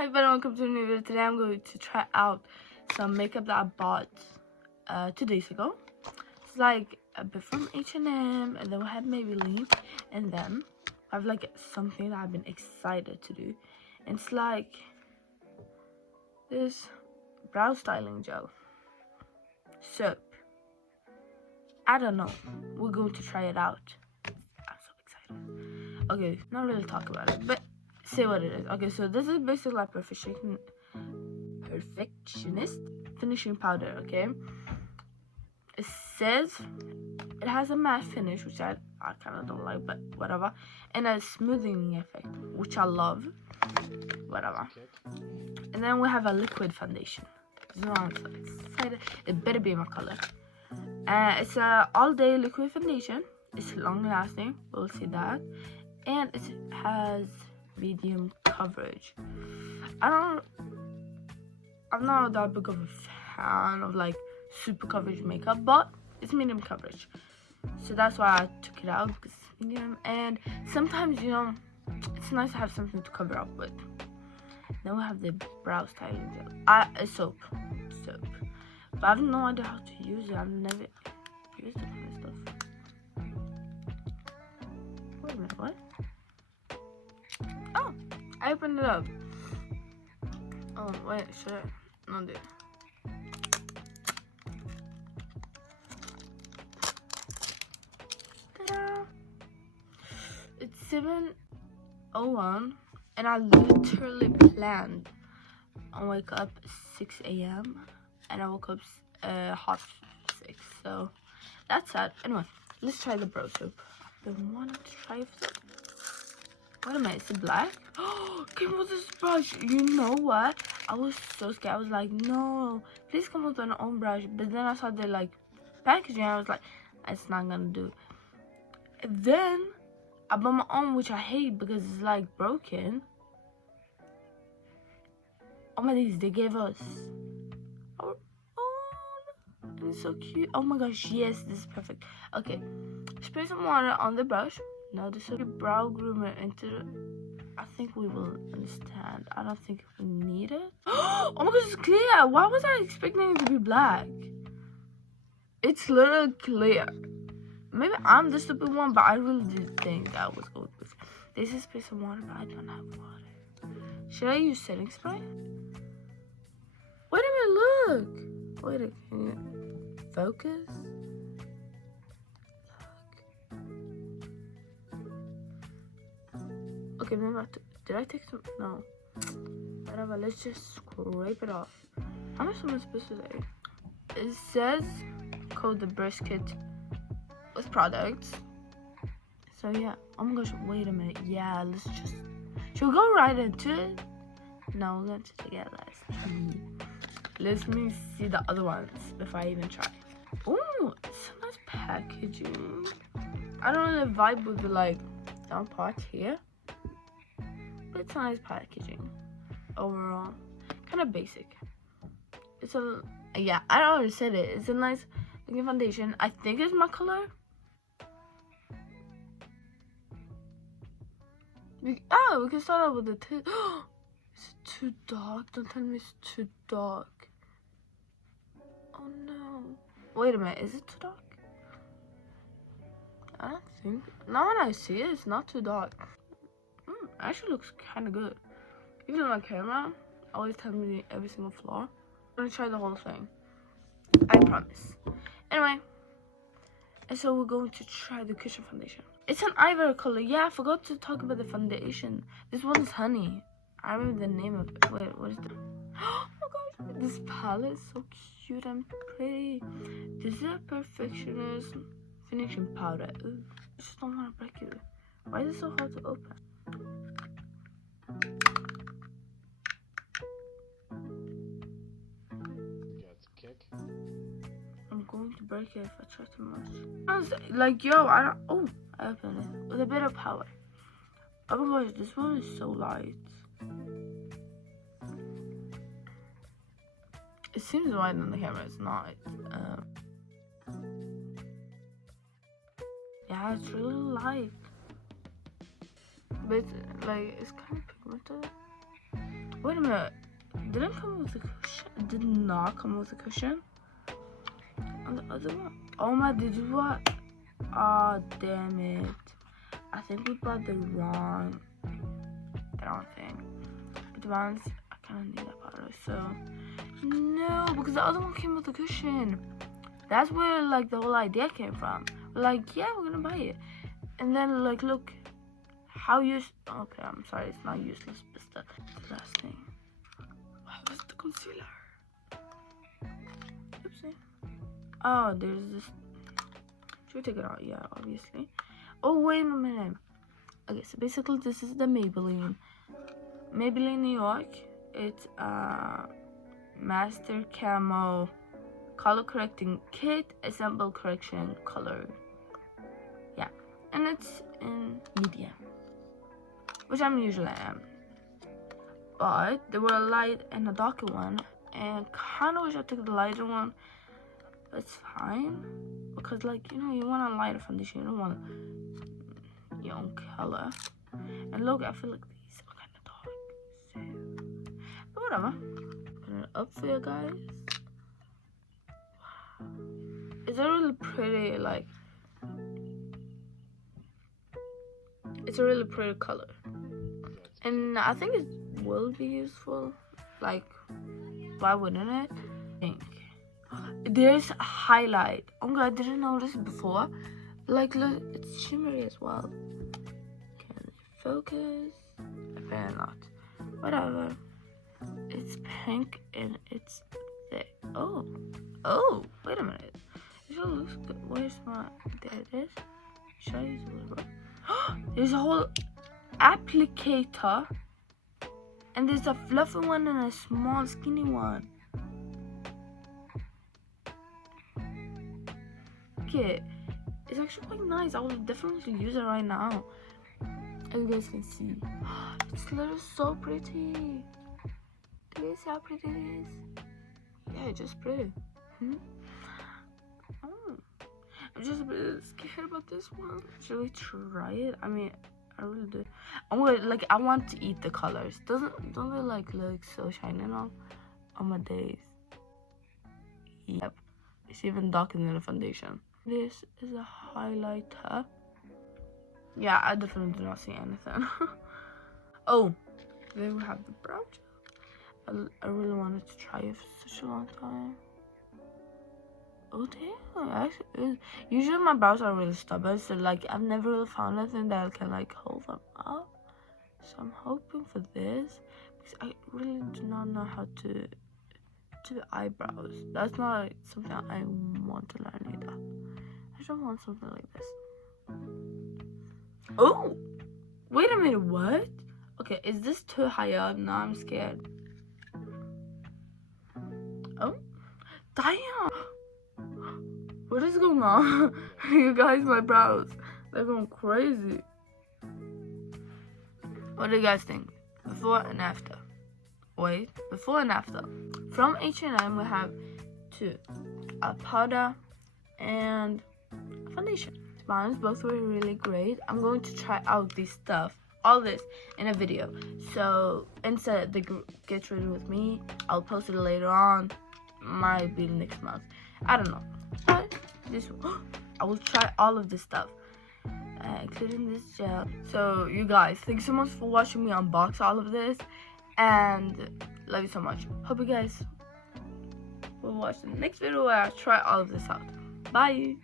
Hi everyone, welcome to a new video. Today I'm going to try out some makeup that I bought 2 days ago. It's like a bit from H&M, and then we have Maybelline, and then I have like something that I've been excited to do. And it's like this brow styling gel. Soap. I don't know. We're going to try it out. I'm so excited. Okay, not really talk about it, but say what it is. Okay, so this is basically like perfectionist finishing powder. Okay, it says it has a matte finish, which I kind of don't like, but whatever, and a smoothing effect, which I love, whatever. And then we have a liquid foundation. So I'm so excited. It better be my color. It's a all-day liquid foundation. It's long lasting, we'll see that, and it has medium coverage. I'm not that big of a fan of like super coverage makeup, but it's medium coverage, so that's why I took it out, because it's medium. And sometimes, you know, it's nice to have something to cover up with. Then we have the brow styling gel. Soap, but I have no idea how to use it. I've never used it kind of stuff. Wait a minute, what? Oh, I opened it up. Oh, wait, should I not do it? Ta-da! It's 7:01, and I literally planned on wake up 6 a.m. and I woke up half 6, so that's sad. Anyway, let's try the brow soap. I've been wanting to try it. Wait a minute, is it black? Oh, came with this brush. You know what? I was so scared. I was like, no, please come with an own brush. But then I saw the like packaging, and I was like, it's not gonna do. And then I bought my own, which I hate because it's like broken. Oh my days, they gave us. Oh, and it's so cute. Oh my gosh, yes, this is perfect. Okay, spray some water on the brush. Now this is a brow groomer into the, I think we will understand. I don't think we need it. Oh my gosh, it's clear. Why was I expecting it to be black? It's literally clear. Maybe I'm the stupid one, but I really did think that was good. This is spray some water, but I don't have water. Should I use setting spray? Wait a minute, look. Wait a minute, can you focus? Okay, maybe did I take some? No. Whatever, let's just scrape it off. How much am I supposed to say? It says code the brush kit with products. So yeah. Oh my gosh, wait a minute. Yeah, let's just. Should we go right into it? No, we're going to take it last. Let me see the other ones before I even try. Oh, it's a nice packaging. I don't really vibe with the like down part here. But it's a nice packaging overall. Kind of basic. It's a, yeah, I already said it. It's a nice looking foundation. I think it's my color. We can start out with the tint. Is it too dark? Don't tell me it's too dark. Oh no. Wait a minute, is it too dark? I don't think. Now when I see it, it's not too dark. Actually looks kind of good. Even on my camera, always tell me every single flaw. I'm gonna try the whole thing. I promise. Anyway, and so we're going to try the cushion foundation. It's an ivory color. Yeah, I forgot to talk about the foundation. This one is honey. I remember the name of it. Wait, what is that? Oh my gosh, this palette is so cute and pretty. This is a perfectionist finishing powder. Ooh, I just don't want to break it. Why is it so hard to open? I'm going to break it if I try too much. I was like, yo, I don't. Oh, I opened it with a bit of power. Oh my gosh, this one is so light. It seems light on the camera. It's not. Yeah, it's really light, but like it's kind of pigmented. Wait a minute. Didn't come with a cushion. It did not come with a cushion. On the other one. Oh my, did you what? Oh damn it. I think we bought the wrong thing. But to be honest, I kinda need that powder, so no, because the other one came with a cushion. That's where like the whole idea came from. We're like, yeah, we're gonna buy it. And then like look how okay, I'm sorry, it's not useless, but it's the last thing. Oh, it's the concealer. Oopsie. Oh, there's this. Should we take it out? Yeah, obviously. Oh, wait a minute. Okay, so basically this is the Maybelline New York. It's Master Camo Color Correcting Kit, Assemble Correction Color. Yeah, and it's in medium, which I'm usually am. But there were a light and a darker one, and kind of wish I took the lighter one. But it's fine, because like, you know, you want a lighter foundation, you don't want your own color. And look, I feel like these are kind of dark, so but whatever. Put it up for you guys. Wow, it's a really pretty, like, it's a really pretty color, and I think it will be useful. Like, why wouldn't it? Pink. There's a highlight. Oh my god, I didn't notice it before. Like, look, it's shimmery as well. Can it focus? Apparently not. Whatever. It's pink and it's thick. Oh, wait a minute. It still looks good. Where's my? There it is. Should I use a little bit? There's a whole applicator, and there's a fluffy one and a small skinny one. Okay, it's actually quite nice. I will definitely use it right now. As you guys can see, it's literally so pretty. Do you see how pretty it is? Yeah, it's just pretty. I'm just a bit scared about this one. Should we try it? I mean, I really do. I want to eat the colors. Don't they like look so shiny on my days? Yep, it's even darker than the foundation. This is a highlighter. Yeah, I definitely do not see anything. Oh, there we have the brow gel. I really wanted to try it for such a long time. Oh damn, actually, usually my brows are really stubborn, so like I've never really found anything that can like hold them up. So I'm hoping for this, because I really do not know how to do eyebrows. That's not like, something I want to learn either. I don't want something like this. Oh, wait a minute, what? Okay, is this too high up? No, I'm scared. Oh, damn. What is going on? You guys, my brows, they're going crazy. What do you guys think? Before and after? Wait, before and after. From H&M we have two, a powder and a foundation. To be honest, both were really great. I'm going to try out this stuff, all this, in a video. So instead the get ready with me, I'll post it later on. Might be next month. I don't know. But this, I will try all of this stuff, including this gel. So you guys, thanks so much for watching me unbox all of this, and love you so much. Hope you guys will watch the next video where I try all of this out. Bye.